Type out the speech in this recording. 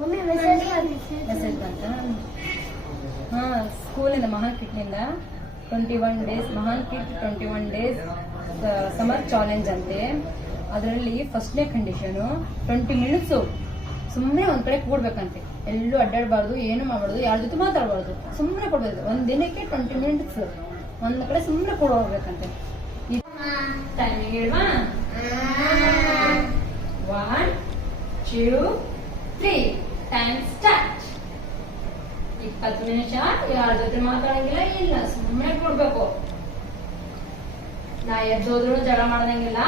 Message ಬಂತ. ಹಾ, ಸ್ಕೂಲಿಂದ ಮಹಾನ್ ಕಿಟ್ನಿಂದ 21 ಡೇಸ್ ಮಹಾನ್ ಕಿಟ್ 21 ಡೇಸ್ ಸಮರ್ ಚಾಲೆಂಜ್ ಅಂತೆ. ಅದರಲ್ಲಿ ಫಸ್ಟ್ನೇ ಕಂಡೀಷನ್ 20 ಮಿನಿಟ್ಸ್ ಸುಮ್ಮನೆ ಒಂದ್ ಕಡೆ ಕೂಡ್ಬೇಕಂತೆ. ಎಲ್ಲೂ ಅಡ್ಡಾಡಬಾರ್ದು, ಏನು ಮಾಡಬಾರ್ದು, ಯಾರ ಜೊತೆ ಮಾತಾಡಬಾರ್ದು, ಸುಮ್ಮನೆ ಕೊಡ್ಬೇಕು. ಒಂದ್ ದಿನಕ್ಕೆ 20 ಮಿನಿಟ್ಸ್ ಒಂದ್ ಕಡೆ ಸುಮ್ಮನೆ ಕೂಡ ಹೋಗ್ಬೇಕಂತೆ. ಟೈಮಿಂಗ್ ಹೇಳುವ. 1 2 3 ಟೈಮ್ ಸ್ಟಾರ್ಟ್. 20 ನಿಮಿಷ ಯಾರ ಜೊತೆ ಮಾತಾಡಂಗಿಲ್ಲ, ಇಲ್ಲ ಸುಮ್ಮನೆ ಕೊಡ್ಬೇಕು. ನಾ ಎದ್ದೋದ್ರು ಜಗಳ ಮಾಡದಂಗಿಲ್ಲ.